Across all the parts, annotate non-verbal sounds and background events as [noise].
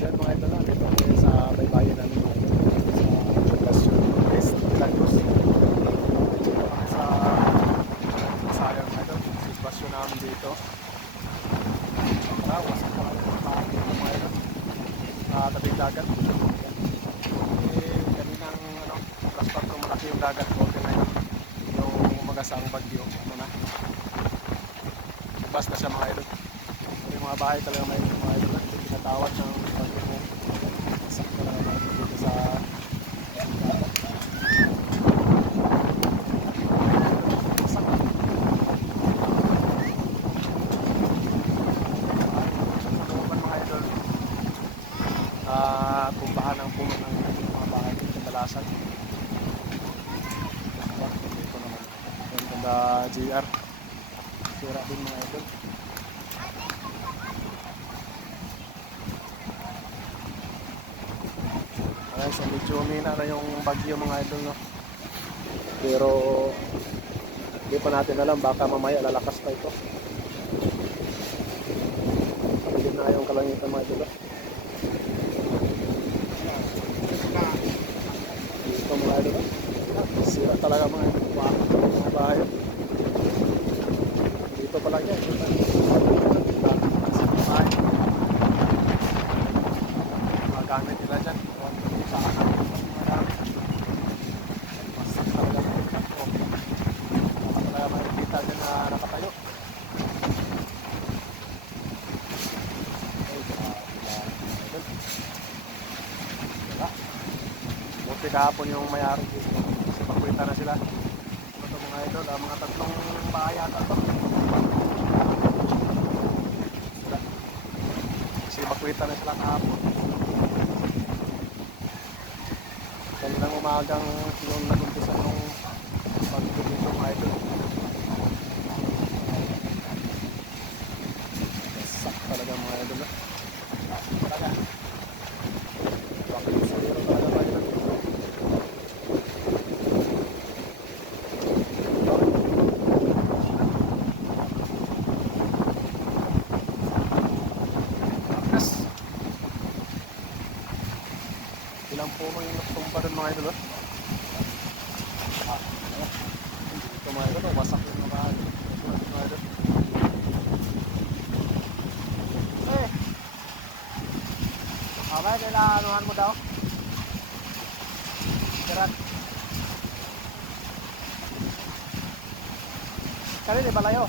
Yan mga idol lang, dito kami sa baybayin namin mga idol. Sa Poblacion West, kami sa sayang mga idol. Sitwasyon namin dito. Tara, wasak pa kami mga idol. Sa tabing dagat. Eh, kaninang ano, oras pa ito malaki dagat ko. na yun. Yung umagasang bagyo. Ano na. Bas na siya mga idol. Yung mga bahay talaga may mga idol na. Tinatawad ng. Sakto mga idol dito sa Sakto. Ay, mga idol. Ah, tumbahan ang puno ng mga bahay kadalasan. Yan, dito naman. Yan ganda JR. Sira din mga idol. Ayan, so medyo umina na yung bagyo mga idol, no? Pero hindi pa natin alam, baka mamaya lalakas pa ito. Pagiging na yung kalangitan mga idol, no? Dito mga idol, no? Sira talaga mga idol, mga, bahay. Dito pa lang yan. Sa bahay. Mga gamit nila dyan. Sa anak. Mga gamit. Masak talaga mga idol. Oh. Baka talaga makikita dyan na nakatayo. Ay, grabe mga idol. Wala. Buti kahapon yung mayari. Kasi pagkwita na sila. Ano to mga idol, ah, mga tatlong bahay ata to. Sila. Kasi pagkwita na sila kahapon. Kaninang umagang yung nagumpisa nung dito mga idol. Sak talaga mga idol. ah. Talaga. Bakit gusto nyo talaga mga idol dito? Lakas. Ilang puno yung natumba doon mga idol. oh. Ah, ayan. Ito mga idol, oh, wasak yung mga ano. Ito, mga idol. Eh. Okay, kailanganuhan mo daw. Karat. Kali di balayo.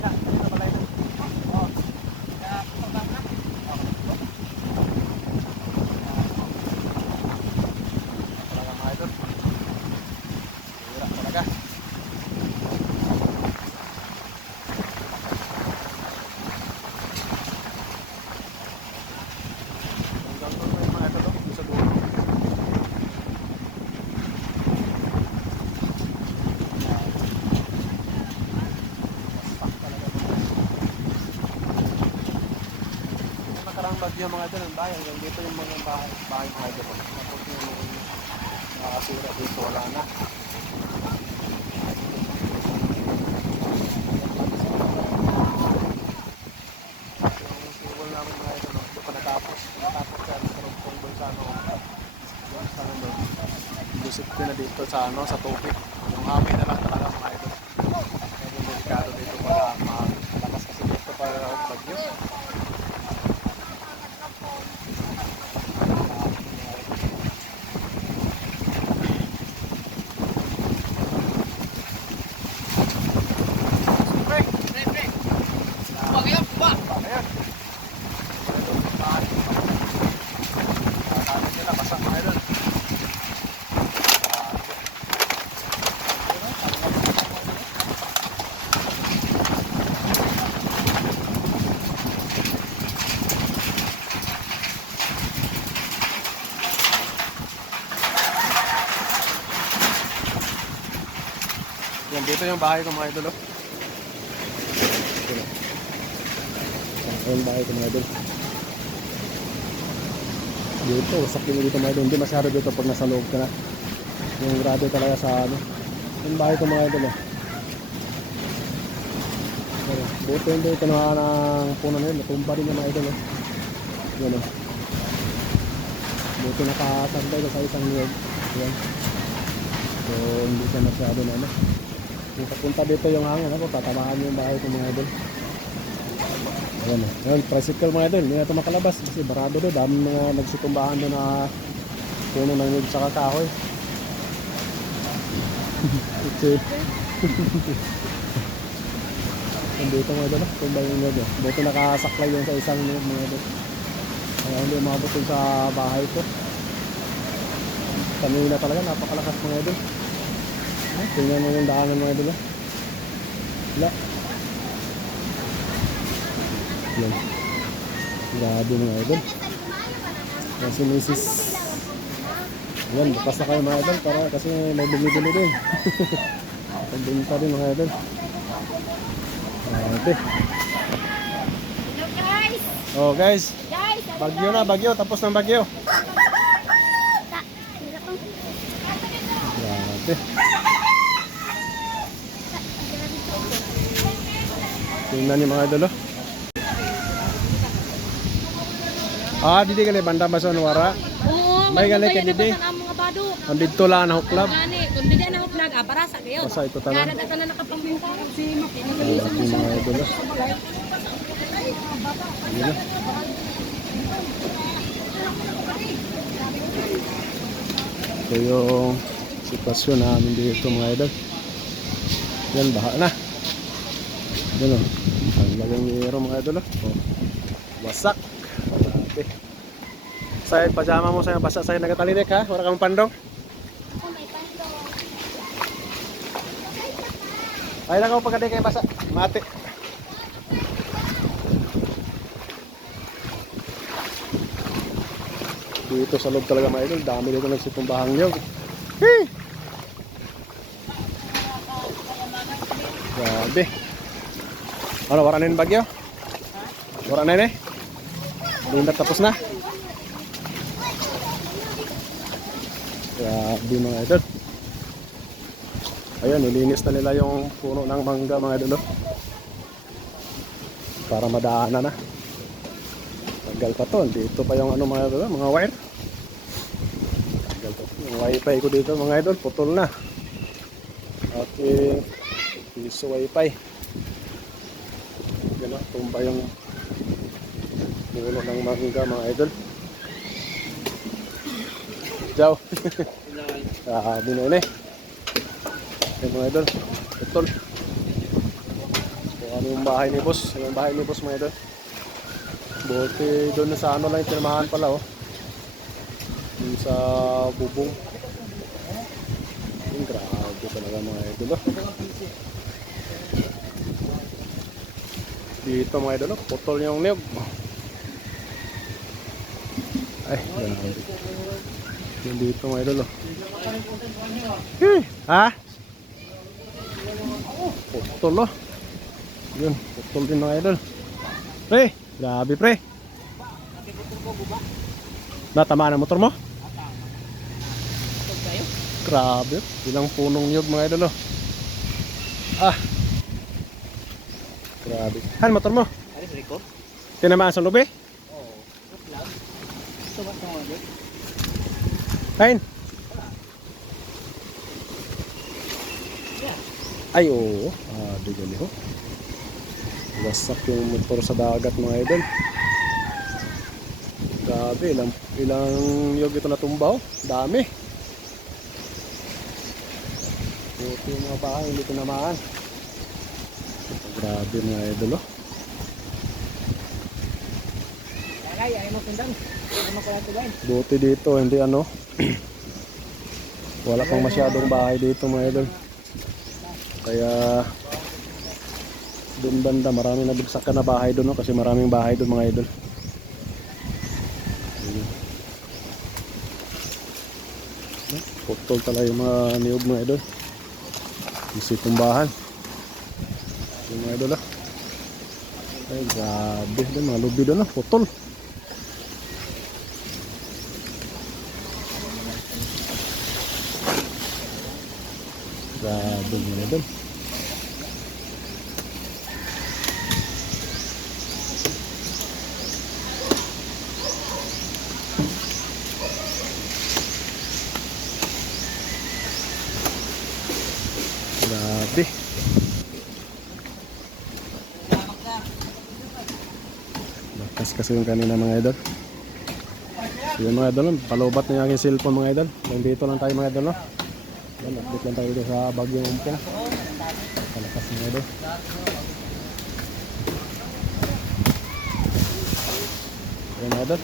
Ya, kali di balayo. Oh. Ya, pagkakak na. Talaga mga idol. Sira talaga. Hanggang doon pa yung mga idol, oh, doon sa dulo. Waspak talaga mga idol. Yung bagyo mga idol, ang bahay, hanggang dito yung mga bahay, bahay mga idol. oh. Tapos yung nakasira dito, wala na. Yung mga doon ano, doon sa ano, Lusip ko na dito sa ano, sa tubig. Yung amin na lang talaga mga idol. Medyo delikado dito para malakas kasi dito para bagyo. Pre, Pre, pre. Huwag yan, ba? Ayan. Kakain nila, basa mga idol. Yan, dito yung bahay ko mga idol. Oh. Ito na. Ito yung bahay ko mga idol. Dito, wasak yun dito mga idol. Hindi masyado dito pag nasa loob ka na. Yung grabe talaga sa ano. Yung bahay ko mga idol. Oh. Pero, buto hindi kinuha ng puno na yun. Natumba rin yung mga idol. Oh. Yan o. Buti nakatagday ka sa isang niyog. Yan. So, hindi siya masyado na ano. Kung dito yung hangin, ako, tatamaan yung bahay ko mga idol. Ayan. Ayan, tricycle mga idol. Hindi na ito makalabas kasi barado doon. Dami mga nagsitumbahan doon na puno ng niyog sa kakahoy. [laughs] okay. [laughs] Nandito mga idol, tumbay yung niyog. eh. Buti nakasaklay yung sa isang niyog mga idol. Kaya hindi umabot sa bahay ko. Kanina talaga, napakalakas mga idol. Ay, tingnan mo yung daanan mga idol. eh. Wala. Yan. Grabe mga idol. Yan si Mrs. Yan, bukas na kayo mga idol para kasi may bili-bili din. [laughs] Pagbinta din mga idol. Grabe. Hello guys! Oh guys, Guys! bagyo na, bagyo. Tapos ng bagyo. [laughs] Grabe. Tingnan niyo mga idol. oh. Ah, didi kali banda baso wara. Oo, May gali ka, magbabayan na Didi? ang dito lang na club. Gani, kung di na huklag, ah, para sa kayo. Basta ito tanan. na na nakapagbinta. Si Maki, Grabe mga idol. oh. Na. Ito yung sitwasyon namin dito mga idol. Yan, baha na. Yan o. Ang lagang hero mga idol. oh. Oh. Wasak. Grabe. Sa pajama mo sa basa sa nagatalinik ha. Wala kang pandong. Ay lang ako pagkade kay basa. Mati. Dito sa loob talaga mga idol, dami dito nagsipumbahang niyog. Hey! Grabe. Ano, wala na yung bagyo? Wala na yun eh? Na tapos na? Grabe mga idol. Ayun, nilinis na nila yung puno ng mangga mga idol. oh. Para madaanan na. Tagal pa to. Dito pa yung ano mga idol, mga wire. Tagal pa. Yung wifi ko dito mga idol, putol na. Okay. Piso wifi. Yan o, tumba yung puno ng mangga mga idol. Ciao. [laughs] Ah, binuli. Ayun mga idol, putol. Kung ano yung bahay ni boss, yung bahay ni boss mga idol. Buti doon sa ano lang yung tinamahan pala oh. Yung sa bubong. Yung grabe talaga mga idol oh. Dito mga idol oh, putol yung niyog. Ay. Yung dito mga idol oh. Hmm, ha? Putol oh. Yun, putol din mga idol. Pre, grabe pre. Natamaan ang motor mo? Grabe, ilang punong yug mga idol oh. Ah. Grabe. Han motor mo? Sa likod? Tinamaan sa lube? Oo. Vlog? Ito ba mga dek? Hain. Ay, oo. Ah, di gali ho. Wasak yung motor sa dagat mga idol. Grabe, ilang, ilang yog ito natumba oh. Dami. Buti yung mga bahay, hindi tinamaan. Grabe mga idol oh. Buti dito, hindi ano. [clears throat] Wala pang masyadong bahay dito mga idol. Kaya doon banda marami nabagsakan na bahay doon no? kasi maraming bahay doon mga idol. Putol talaga yung mga niyog mga idol. Isi tumbahan. Yung mga idol ah. Ay grabe doon mga lubi doon ah. Putol. Grabe mga idol. Kasi yung kanina mga idol. So yun mga idol, palubat na yung aking cellphone mga idol. Nandito lang tayo mga idol no. Yan, update lang tayo dito sa Bagyong Umpong. Palakas mga idol. Yan mga idol.